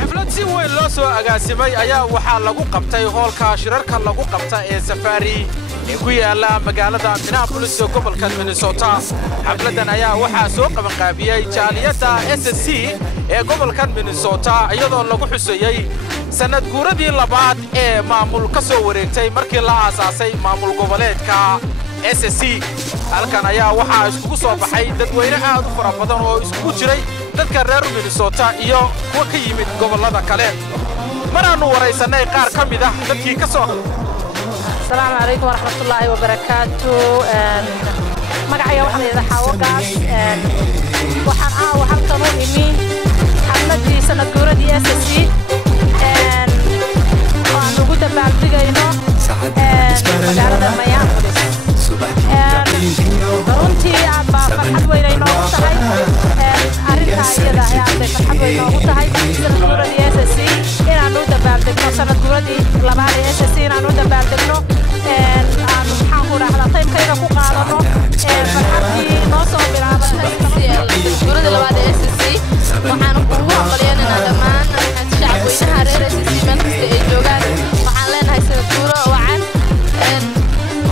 xaflad si weyn loo soo agaasimay ayaa waxaa lagu qabtay hoolka shirarka lagu qabta ee Safari ee ku yaala magaalada Minneapolis ee gobolka Minnesota. xafladan ayaa waxaa soo qaban qaabiyay jaaliyada SSC ee gobolka Minnesota iyadoo lagu xusayay sanad guuradii labaad ee maamul ka soo wareegtay markii la aasaasay maamul goboleedka SSC. halkan ayaa waxaa isku soo baxay dadweyne aad u fara badan oo isku jiray dadka reer Minnesota iyo kuwa ka yimid gobolada kale. maraanu waraysanay qaar ka mid ah dadkii ka soo السلام عليكم ورحمة الله وبركاته. مقعي واحد إذا حاوقات وحن كانوا إمين حملتي سنة جورة دي SSC وأنا قلت بعد بيجينا مقالة ميامبوليس runtii aan baa farxad weyn ay noogu tahay arrintaa iyada ayaatay farxad weyn noogu tahay sanad guuradii SSC inaan u dabaaldegno sanad guuradii labaad ee SSC inaan u dabaaldegno aan maxaan ku dhahdaa qaybkayga ku qaadano farxadii noo soo bilaabatay guuradii labaad ee SSC waxaan ugu aqbaliyeenaa dhammaan shacabweynaha reer SSC meel kasta ay joogaan waxaan leenahay sanad guuro wacan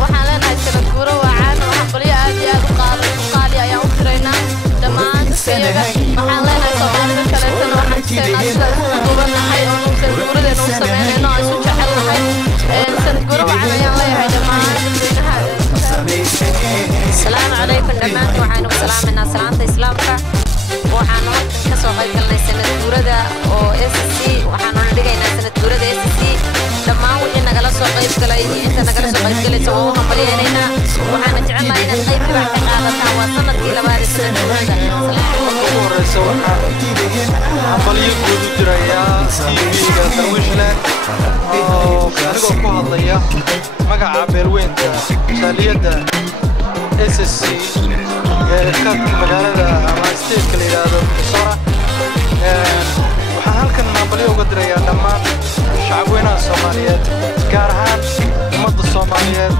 waxaan leenahay sanad guuro wacan waxaan qoliyo aad iyo aad u qaali ayaan u tiraynaa dhammaan iyaga waxaan leenahay soomaalida kaleetana waxaan tusaynaa sida u duubanahay oo sanad guuradeena u sameynayno aan isu jecelnahay sanad guuro wacan ayaan leeyahay dhammaan dadweynaha السلام عليكم دمانك وحين وسلامنا سلامة إسلامك وحن كسر قيد لنا سنة جورة أو SSC وحن ندقينا سنة جورة SSC لما وإحنا جلسوا قيد كلايني أنت نجلسوا قيد كلاي سووا قبلينا وحن جعلنا إن قيد بعد هذا توا سنة إلى بعد سنة جورة عملية جود جريا TV كدرويش له أو كهرباء كهضية مقع بيروين شالية SSC كانت مجالة مع ستيك اللي هذا بصورة وحنا هلكن عملية وقدرية لما شعبنا الصوماليات كارهان مد الصوماليات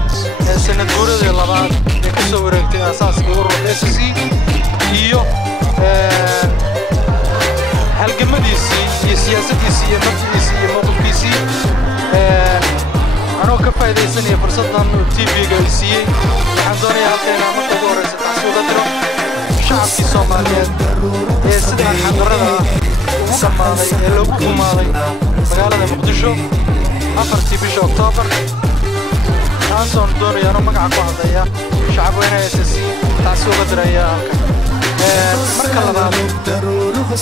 سنة جورة اللبان يكسر ركتي أساس جورة SSC iyo halgamadiisii iyo siyaasaddiisii iyo naftiisii iyo mowqifkiisii anoo ka faa'iidaysanaya fursaddan TV-ga ay siiyey waxaan doonayaa halkayna marka ugu horreysa taasi uga diro shacabkii Soomaaliyeed ee sidaan xadarada ugu dhammaaday ee loogu gumaaday magaalada Muqdisho 4 bisha Oktoobar taasoo doonaya anoo magaca ku hadlaya shacabweynaha SSC taasi uga diraya halkan marka labaad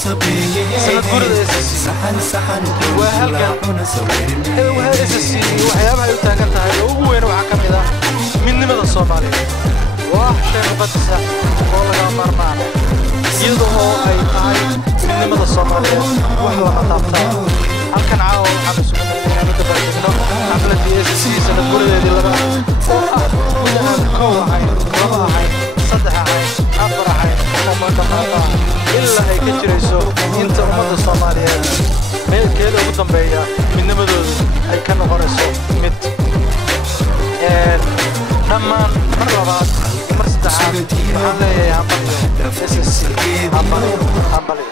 sanad guurada SSC waa halkan SSC waxyaabaha ay u taagan tahay oo ugu weyn waxaa ka mid ah midnimada Soomaaliyeed waa shay muqadas ah oo laga maarmaan iyadoo ay tahay midnimada Soomaaliyeed wax lama taabtaan halkan caawa waxaan isugu naqaynaa mid dabaaldegno xafladii SSC sanad guuradeedii labaad oo ah gudahaan kow ahayd laba ahayd saddex ahayd afar ahayd إلا أي كتيريسو أنت أمد الصوماليات ميلكيدا ugu dambeeya midnimadoodu ay ka noqonayso mid dhammaan mar labaad mar saddexaad waxaan leeyahay hambali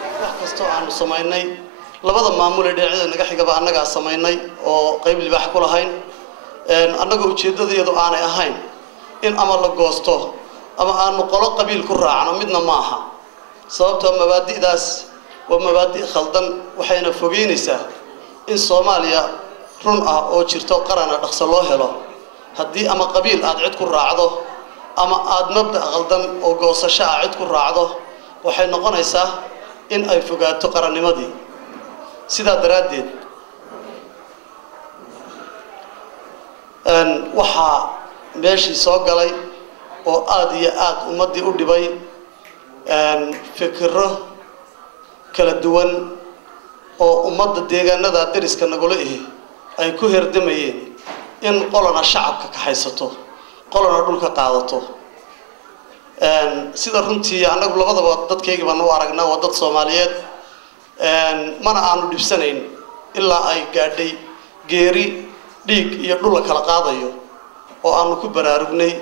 kastoo aanu samaynay labada maamul ee dhinacyada naga xigaba annagaa samaynay oo qayb libaax ku lahayn annaga ujeedadeedu aanay ahayn in ama la goosto ama aanu qolo qabiil ku raacno midna ma aha sababtoo mabaadi'daas waa mabaadi' khaldan waxayna fogeynaysaa in Soomaaliya run ah oo jirto qaran dhaqso loo helo haddii ama qabiil aad cid ku raacdo ama aad mabda' khaldan oo goosasho ah cid ku raacdo waxay noqonaysaa in ay fogaato qarannimadii sidaa daraaddeed waxaa meeshii soo galay oo aad iyo aad ummaddii u dhibay fikirro kala duwan oo ummadda deegaanada dariska nagula ihi ay ku herdamayeen in qolana shacabka kaxaysato qolana dhulka qaadato sida runtii anagu labadaba dadkayga baan u aragnaa waa dad Soomaaliyeed mana aanu dhibsanayn ilaa ay gaadhay geeri dhiig iyo dhul kala qaadayo oo aanu ku baraarugnay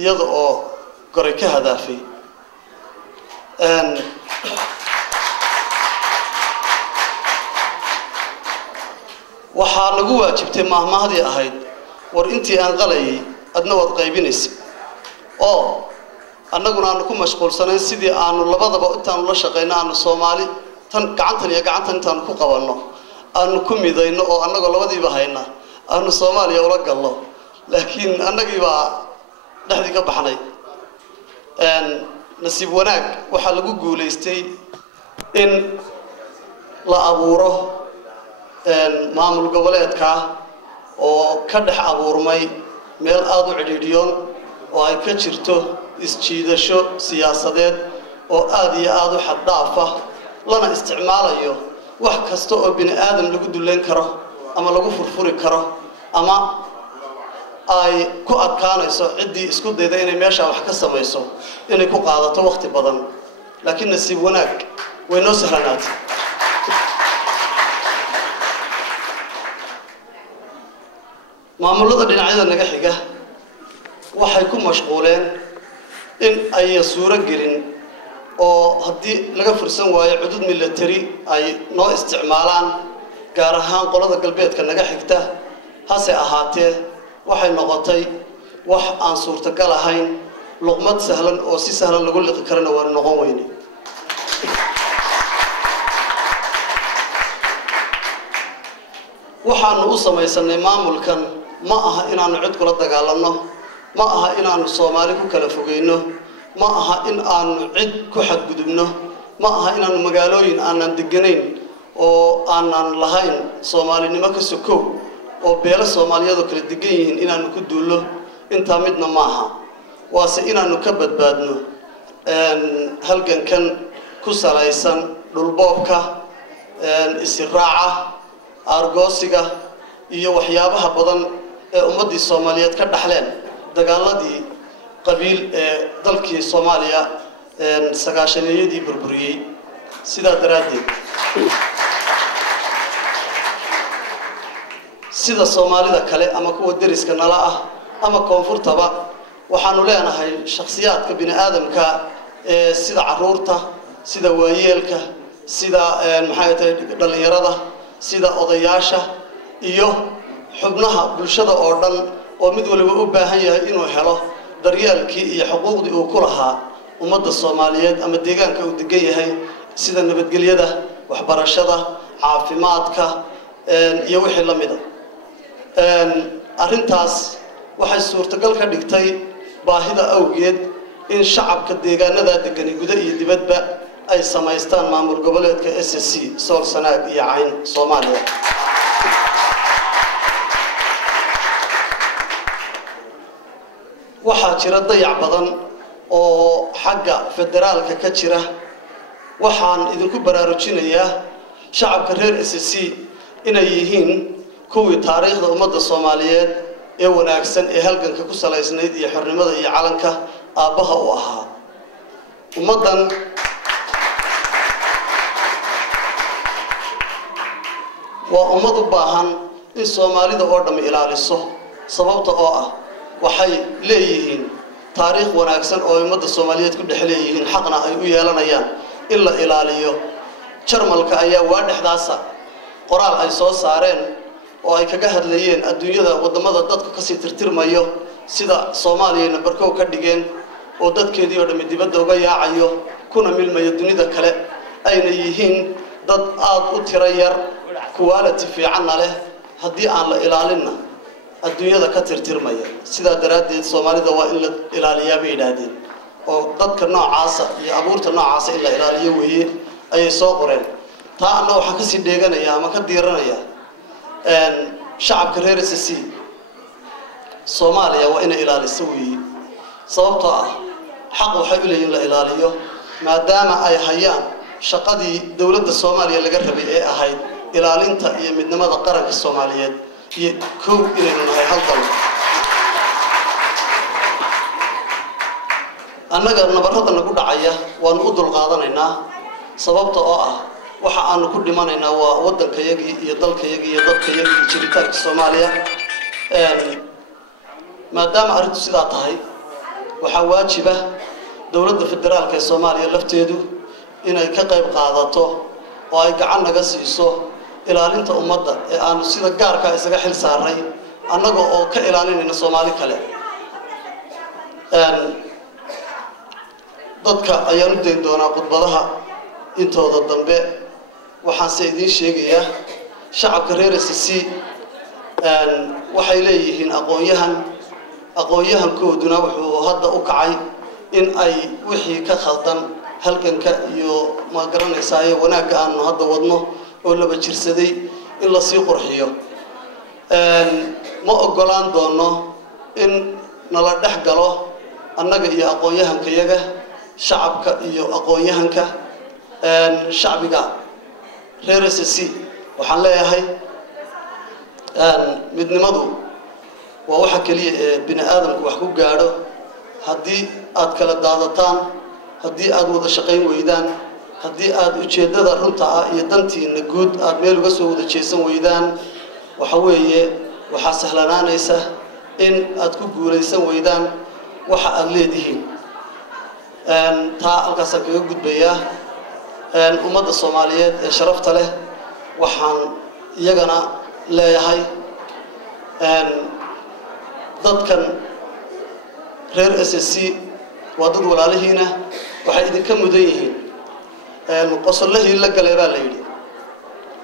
iyada oo goray ka hadaafay waxaa lagu waajibtay maahmahdii ahayd war intii aan qalayay adna wad qaybinaysa oo annaguna aanu ku mashquulsanayn sidii aanu labadaba intaanu la shaqeyno aanu Soomaali tan gacantan iyo gacantan intaanu ku qabanno aanu ku midayno oo annagoo labadiiba hayna aanu Soomaaliya ula galno laakiin annagiiba dhaxdii ka baxnay nasiib wanaag waxa lagu guuleystay in la abuuro maamul goboleedka oo ka dhex abuurmay meel aad u cidhiidhiyoon oo ay ka jirto isjiidasho siyaasadeed oo aad iyo aad u xad dhaaf ah lana isticmaalayo wax kasta oo bini aadam lagu duleyn karo ama lagu furfuri karo ama ay ku adkaanayso cidii isku dayda inay meesha wax ka samayso inay ku qaadato waqti badan laakiin nasiib wanaag way noo sahlanaatay maamulada dhinacyada naga xiga waxay ku mashquuleen in ay suuro gelin oo haddii laga fursan waayo cudud military ay noo isticmaalaan gaar ahaan qolada galbeedka naga xigta hase ahaatee waxay noqotay wax aan suurtagal ahayn luqmad sahlan oo si sahlan lagu liqi karana waa noqon weyne waxaanu u samaysanay maamulkan ma aha inaanu cid kula dagaalanno ma aha inaanu Soomaali ku kala fogeyno ma aha in aanu cid ku xadgudubno ma aha inaanu magaalooyin aanan deganayn oo aanan lahayn Soomaalinimo ka sokow oo beela Soomaaliyeed oo kala degan yihiin inaanu ku duulo inta midna ma aha waase inaanu ka badbaadno halgankan ku salaysan dhulboobka israaca argoosiga iyo waxyaabaha badan ee ummadii Soomaaliyeed ka dhaxleen dagaaladii qabiil ee dalkii Soomaaliya sagaashaneeyadii burburiyay sidaa daraaddeed sida Soomaalida kale ama kuwa dariska nala ah ama koonfurtaba waxaanu leenahay shakhsiyaadka bini aadamka ee sida caruurta sida waayeelka sida maxay tahay dhalinyarada sida odayaasha iyo xubnaha bulshada oo dhan oo mid waliba u baahan yahay inuu helo daryeelkii iyo xuquuqdii uu ku lahaa ummadda Soomaaliyeed ama deegaanka uu degan yahay sida nabadgelyada waxbarashada caafimaadka iyo wixii la mid ah arrintaas waxay suurtagal ka dhigtay baahida awgeed in shacabka deegaanada degan gudaha iyo dibadba ay samaystaan maamul goboleedka SSC Sool Sanaag iyo Cayn Soomaaliya waxaa jira dayac badan oo xagga federaalka ka jira waxaan idinku baraarujinayaa shacabka reer SSC inay yihiin kuwii taariikhda ummadda Soomaaliyeed ee wanaagsan ee halganka ku salaysnayd iyo xornimada iyo calanka aabaha u ahaa ummadan waa ummad u baahan in Soomaalida oo dham ilaaliso sababta oo ah waxay leeyihiin taariikh wanaagsan oo ummadda Soomaaliyeed ku dhaxleeyeen xaqna ay u yeelanayaan in la ilaaliyo jarmalka ayaa waa dhexdaasa qoraal ay soo saareen oo ay kaga hadlayeen adduunyada wadamada dadka ka sii tirtirmayo sida Soomaaliya barkow ka dhigeen oo dadkeedii oo dhami dibadda uga yaacayo kuna milmayo dunida kale ayna yihiin dad aad u tiro yar quality fiican leh haddii aan la ilaalinna adduunyada ka tirtirmaya sida daraaddeed Soomaalida waa in la ilaaliyaa bay yiraahdeen oo dadka noocaas iyo abuurta noocaas in la ilaaliyo weeye ay soo qoreen taa anna waxaan kasii dheeganayaa ama ka diiranayaa shacabka reer SSC Soomaaliya waa inay ilaaliso weeye sababtoo ah xaq waxay u leeyihiin la ilaaliyo maadaama ay hayaan shaqadii dawladda Soomaaliya laga rabay ee ahayd ilaalinta iyo midnimada qaranka Soomaaliyeed iyo koow inaynu nahay hal dal annaga nabarrada nagu dhacaya waan u dul qaadanaynaa sababta oo ah waxa aanu ku dhimanaynaa waa waddankayagii iyo dalkayagii iyo dadkayagii jiritaanka Soomaaliya maadaama arrintu sidaa tahay waxaa waajiba dawladda federaalka ee Soomaaliya lafteedu inay ka qayb qaadato oo ay gacan naga siiso ilaalinta ummadda ee aanu sida gaarka isaga xil saaray annaga oo ka ilaalinayna Soomaali kale dadka ayaan u dayn doonaa khudbadaha intooda dambe waxaan se idiin sheegayaa shacabka reer SSC waxay leeyihiin aqoon-yahankooduna wuxuu hadda u kacay in ay wixii ka khaldan halganka iyo ma garanaysaa wanaagga aanu hadda wadno oo laba jirsaday in la sii qurxiyo ma ogolaan doono in nala dhex galo annaga iyo aqoon-yahankayaga shacabka iyo aqoon-yahanka shacbiga reer SSC waxaan leeyahay midnimadu waa waxa kaliya ee bini aadamku wax ku gaadho haddii aad kala daadataan haddii aad wada shaqayn weydaan haddii aad ujeedada runta ah iyo dantiina guud aad meel uga soo wada jeesan weydaan waxa weeye waxaa sahlanaanaysa in aad ku guulaysan weydaan waxa aad leedihiin taa halkaasaan kaga gudbayaa ummadda Soomaaliyeed ee sharafta leh waxaan iyagana leeyahay dadkan reer SSC waa dad walaalihiina waxay idinka mudan yihiin qosollahii la galay baa la yidhi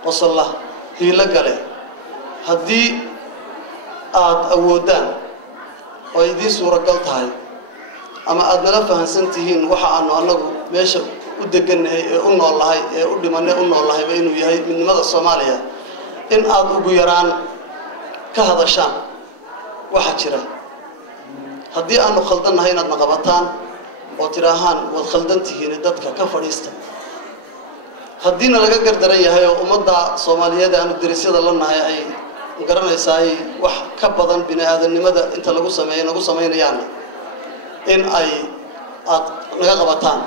qosollahii la galay haddii aad awoodaan oo idiin suuragal tahay ama aad nala fahansan tihiin waxa aanu annagu meesha u degannahay ee u noolahay ee u dhimanay u noolahayba inuu yahay midnimada Soomaaliya in aad ugu yaraan ka hadashaan waxa jira haddii aanu khaldannahay inaad naqabataan oo tiraahaan waad khaldan tihiin dadka ka fadhiista haddiina laga gardaran yahay oo ummadda Soomaaliyeed aanu darisyada la nahay ay garanaysaa wax ka badan bini aadamnimada inta lagu sameeyaan in ay aad naga qabataan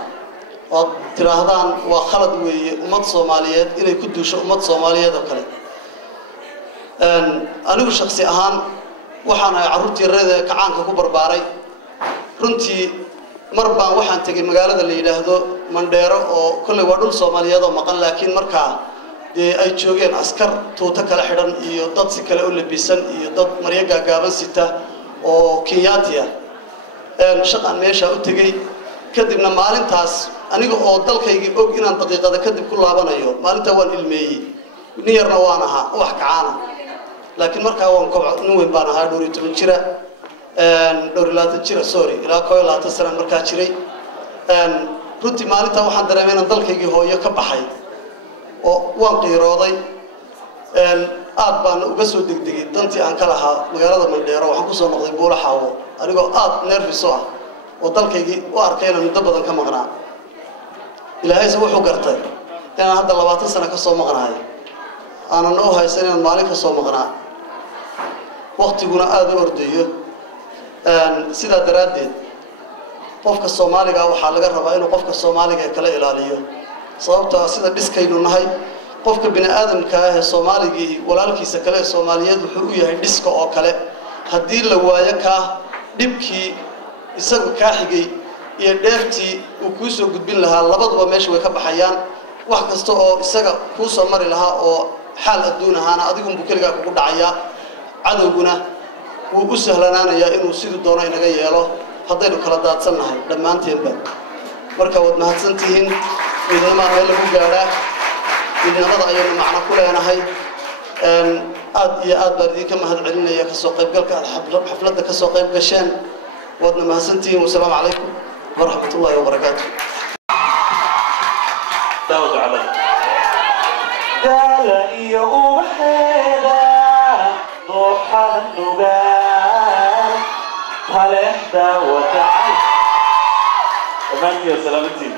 oo tiraahdaan waa khalad weeye ummad Soomaaliyeed inay ku duusho ummad Soomaaliyeed oo kale anigu shakhsi ahaan waxaan ay carruurtii reerada kacaanka ku barbaaray runtii mar baan waxaan tagay magaalada la yiraahdo Mandheero oo kulli waa dhul Soomaaliyeed oo maqan laakiin markaa ay joogeen askar tuuta kala xidhan iyo dad si kale u labisan iyo dad maryo gaagaaban sita oo Kenyaatiya shaqan meesha u tagay kadibna maalintaas aniga oo dalkaygii og inaan daqiiqada kadib ku laabanayo maalinta waan ilmeeyay niyarna waan ahaa wax kacaana laakiin markaa waan kobco nin weyn baan ahaa 12 jira sorry ilaa 12 sano markaa jiray runtii maalinta waxaan dareemay inaan dalkaygii hooyo ka baxay oo waan qiirooday aad baan uga soo degdegay dantii aan ka lahaa magaalada Mandheero waxaan ku soo noqday Buulaxaawo anigoo aad nervous ah oo dalkaygii u arkay inaan muddo badan ka maqnaa ilaahay wuxuu gartay inaan hadda 20 sano ka soo maqnaay aanan u haysan inaan maalin ka soo maqnaa waqtiguna aad u ordayo sida daraaddeed qofka Soomaaliga waxa laga rabaa inuu qofka Soomaaliga kala ilaaliyo sababtoo ah sida dhiskaynu nahay qofka bini aadamka ah ee Soomaaliga walaalkiisa kale Soomaaliyeed wuxuu u yahay dhiska oo kale haddii la waayo ka dhibkii isagu ka xigay iyo dheertii uu ku soo gudbin lahaa labaduba meesha way ka baxayaan wax kasta oo isaga ku soo mari lahaa oo xal adduun ahaan adigu bukaliga kugu dhacaya cadawguna wuu u sahlanaanayaa inuu sidoo doono inaga yeelo haddaynu kala daadsanahay dhammaanteenba marka wad mahadsantihiin midnimada meel lagu gaaraa midnimada ayaynu macna ku leenahay aad iyo aad baan idinka mahadcelinaya ka soo qaybgalka xafladda ka soo qayb gasheen wadna mahadsantihiin wassalaamu calaykum waraxmatullaahi wabarakaatuh داود علي دالا يوم حيدا ضحى النقال هل إحدى وتعال. تمام يا سلامتي.